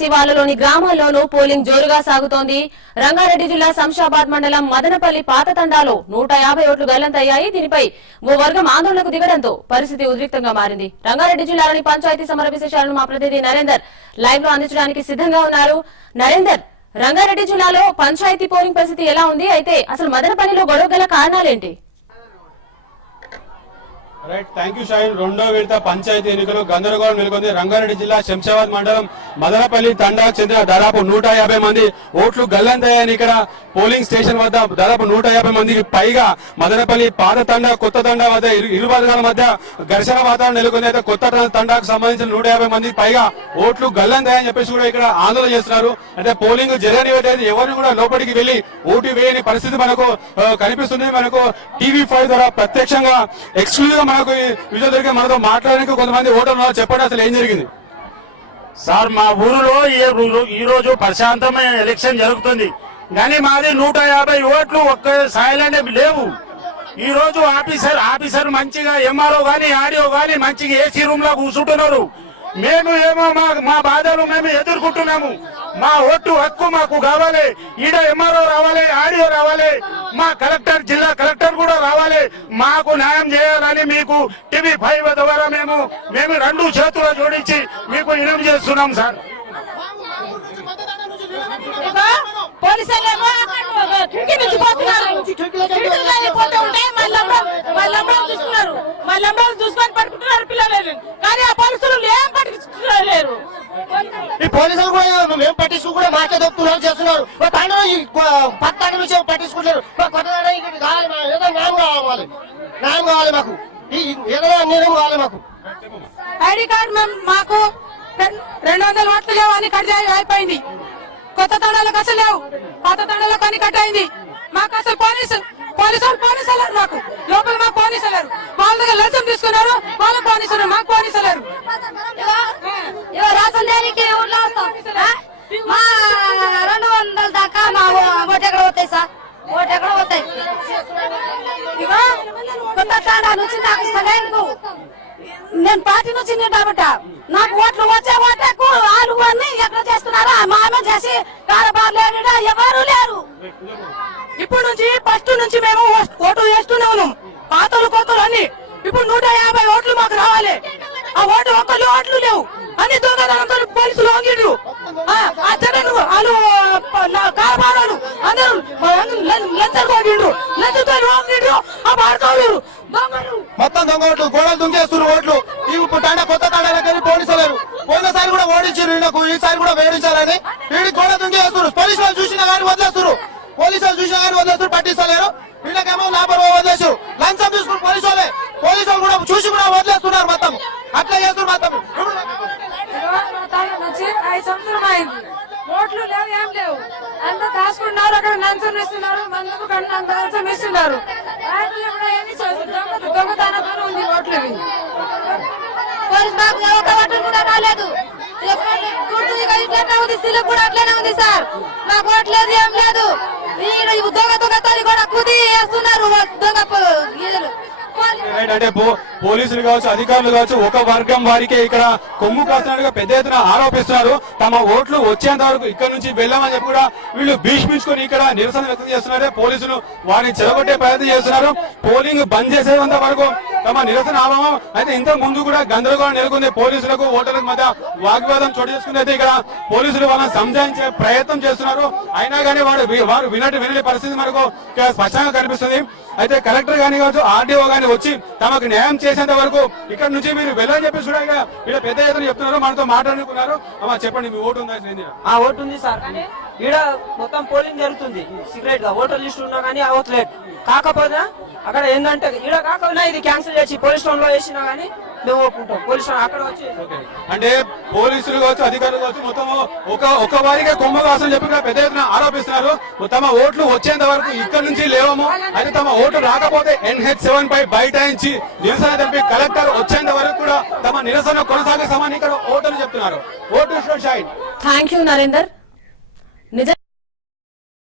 శివాలలోని గ్రామాల్లోనూ polling జోరుగా సాగుతోంది. రంగారెడ్డి జిల్లా శంషాబాద్ మండలం మదనపల్లి పాత తండాలో 150 ఓట్లు గల్లంతయ్యాయి. దీనిపై ఓ వర్గం ఆందోళనకు దిగడంతో పరిస్థితి ఉద్రిక్తంగా మారింది. రంగారెడ్డి జిల్లాలోని పంచాయతీ సమర విశేషాలను మా ప్రతినిధి నరేందర్ లైవ్ లో అందించడానికి సిద్ధంగా ఉన్నారు. నరేందర్, రంగారెడ్డి జిల్లాలో పంచాయతీ పోలింగ్ పరిస్థితి ఎలా ఉంది? అయితే అసలు మదనపల్లిలో గొడవ గల కారణాలేంటి? Right, thank you Shahin. రెండో విడత పంచాయతీ ఎన్నికలు గందరగోళం నెలకొంది. రంగారెడ్డి జిల్లా శంషాబాద్ మండలం మదనపల్లి తండాకు చెందిన దాదాపు 150 మంది ఓట్లు గల్లంతయ్యాయని ఇక్కడ పోలింగ్ స్టేషన్ వద్ద దాదాపు 150 మందికి పైగా మదనపల్లి పాత తండా కొత్త తండా వద్ద ఇరు వర్గాల మధ్య ఘర్షణ వాతావరణం నెలకొంది. అయితే కొత్త తండాకు సంబంధించిన 150 మందికి పైగా ఓట్లు గల్లంతయ్యాయని చెప్పేసి కూడా ఇక్కడ ఆందోళన చేస్తున్నారు. అంటే పోలింగ్ జరగనివైతే ఎవరిని కూడా లోపలికి వెళ్లి ఓటు వేయని పరిస్థితి మనకు కనిపిస్తుంది. మనకు TV5 ద్వారా ప్రత్యక్షంగా ఎక్స్క్లూజివ్ గా మనకు విజయ దొరికే మనతో మాట్లాడడానికి కొంతమంది ఓటర్లు చెప్పండి, అసలు ఏం జరిగింది? సార్, మా ఊరిలో ఈ రోజు ప్రశాంతమైన ఎలక్షన్ జరుగుతుంది, కానీ మాది 150 ఓట్లు ఒక్క స్థాయిలోనే లేవు. ఈ రోజు ఆఫీసర్ మంచిగా ఎంఆర్ఓ గానీ ఆడియో గానీ మంచిగా ఏసీ రూమ్ లో కూర్చుంటున్నారు. మేము ఏమో మా బాధలు మేము ఎదుర్కొంటున్నాము. మా ఓటు హక్కు మాకు కావాలి. ఈడ ఎంఆర్ఓ రావాలి, ఆడియో రావాలి, మా జిల్లా కలెక్టర్ కూడా రావాలి. మాకు న్యాయం చేయాలని మీకు TV5 ద్వారా మేము 2 చేతులు జోడించి మీకు వినతి చేస్తున్నాం సార్. చూసుకొని పట్టుకుంటున్నారు పిల్లలు, కానీ ఆ పోలీసులు ఏం పట్టించుకోలేరు. ఈ పోలీసులు కూడా మేము పట్టించుకు కూడా మాకే దొక్కుతున్నారు చేస్తున్నారు. పత్తాండ నుంచి పట్టించుకుంటారు. కొత్త ఏదో న్యాయం కావాలి, న్యాయం కావాలి మాకు, ఏదైనా అన్యాయం కావాలి మాకు. ఐడి కార్డు మాకు 200 ఓట్లు లేవు అని కట్ అయిపోయింది. కొత్త తండాలకు అసలు లేవు, పాత తండాలకు అని కట్ అయింది. మాకు అసలు పోలీసులు మాకు లోపల మాకు పోలీసులు వాళ్ళ దగ్గర లంచం తీసుకున్నారు, వాళ్ళ పోలీసులు మాకు పోలీసులు రాసం దేనికి ఊళ్ళో వస్తాం. మా 200 దాకా మా ఓటు ఎక్కడ పోతాయి సార్, ఓటు ఎక్కడ పోతాయి. కొత్త తాడా నుంచి నాకు సగైంకు నేను పార్టీ నుంచి నింటాబట్ట నాకు ఓట్లు వచ్చే ఓటకు వాళ్ళు అన్ని ఎక్కడ చేస్తున్నారా మామే చేసి కారబార్ లేడు, ఎవరు లేరు. ఇప్పుడు నుంచి ఫస్ట్ నుంచి మేము ఓటు వేస్తూనే ఉన్నాం, పాతలు కొత్తలు అన్ని. ఇప్పుడు 150 ఓట్లు మాకు రావాలి. ఆ ఓటు ఒక్కళ్ళు ఓట్లు లేవు అన్ని దొంగతనంతో పోలీసులు వంగిడ్రు. ఆ జగన్ వాళ్ళు కారబారాలు అందరూ లంచర్కోగిండ్రు, లంచతో వంగిడ్రు. ఆ పాడుకోలేరు మొత్తం దొంగ ఓట్లు, గోడలు దుంకేస్తున్నారు ఓట్లు. ఇప్పుడు కొత్త తండాలకి పోలీసులు పోయినసారి కూడా ఓడించారు, ఈసారి కూడా వేడించాలని వీడికి గోడ దుంకేస్తున్నారు. పోలీసులు చూసినా కానీ వదిలేస్తారు, పట్టిస్తలేరు. వీళ్ళకేమో లాభం వదిలేసారు, లంచం తీసుకుని పోలీసులు కూడా చూసి కూడా వదిలేస్తున్నారు. మొత్తం అట్లా చేస్తున్నారు. మొత్తం 5 సంవత్సరం అయింది, ఓట్లు లేవు, ఏం లేవు. అంతా దాచుకున్నారు, అక్కడ లంచం ఇస్తున్నారు, మందుకు కన్నా అంత లంచం ఇస్తున్నారు. దొంగతనంతో ఉంది ఓట్లు. పోలీసు మాకు ఒక ఓటు కూడా రాలేదు. సిలుకు కూడా అట్లనే ఉంది సార్, మాకు ఓటు లేదు, ఏం లేదు. దొంగతోని కూడా కుది వేస్తున్నారు దొంగ. అంటే పోలీసులు కావచ్చు, అధికారులు కావచ్చు, ఒక వర్గం వారికే ఇక్కడ కొమ్ము కాస్తున్నట్టుగా పెద్ద ఎత్తున ఆరోపిస్తున్నారు. తమ ఓట్లు వచ్చేంత వరకు ఇక్కడ నుంచి వెళ్ళామని చెప్పి కూడా వీళ్ళు భీష్మించుకొని ఇక్కడ నిరసన వ్యక్తం చేస్తున్నారు. పోలీసులు వారిని చెరగొట్టే ప్రయత్నం చేస్తున్నారు. పోలింగ్ బంద్ చేసేంత వరకు తమ నిరసన ఆరంభం. అయితే ఇంతకు ముందు కూడా గందరగోళం నెలకొంది. పోలీసులకు ఓటర్లకు మధ్య వాగ్వాదం చోటు చేసుకుంది. అయితే ఇక్కడ పోలీసులు వాళ్ళని సంజాయించే ప్రయత్నం చేస్తున్నారు. అయినా కానీ వారు వినని పరిస్థితి మనకు స్పష్టంగా కనిపిస్తుంది. అయితే కలెక్టర్ గానీ కావచ్చు, ఆర్డీఓ గానీ వచ్చి తమకు న్యాయం చేసేంత వరకు ఇక్కడ నుంచి మీరు వెళ్ళని చెప్పేసి కూడా ఇక్కడ పెద్ద ఎత్తున చెప్తున్నారు. మనతో మాట్లాడుకున్నారు. చెప్పండి, మీ ఓటు ఉందా? ఆ ఓటు ఉంది సార్, కానీ ఈడ మొత్తం పోలింగ్ జరుగుతుంది సీక్రెట్ గా. ఓటర్ లిస్ట్ ఉన్నా కానీ అవట్లేదు. కాకపోతే అక్కడ ఏంటంటే ఈడ కాకపోయినా ఇది క్యాన్సిల్ చేసి పోలీస్ స్టేషన్ లో వేసినా కానీ మేము ఒప్పుకుంటాం. పోలీస్ అక్కడ వచ్చి అంటే పోలీసులు కావచ్చు, అధికారులు కావచ్చు, మొత్తం ఒక వారిగా కొమ్మ కాసని చెప్పి పెద్ద ఎత్తున ఆరోపిస్తున్నారు. తమ ఓట్లు వచ్చేంత వరకు ఇక్కడ నుంచి లేవము. అయితే తమ ఓటు రాకపోతే NH7 పై బైఠాయించి నిరసన తెలిపి కలెక్టర్ వచ్చేంత వరకు కూడా తమ నిరసన కొనసాగే సమాన్ని ఇక్కడ ఓటర్లు చెప్తున్నారు. Vote Shahid. Thank you Narender.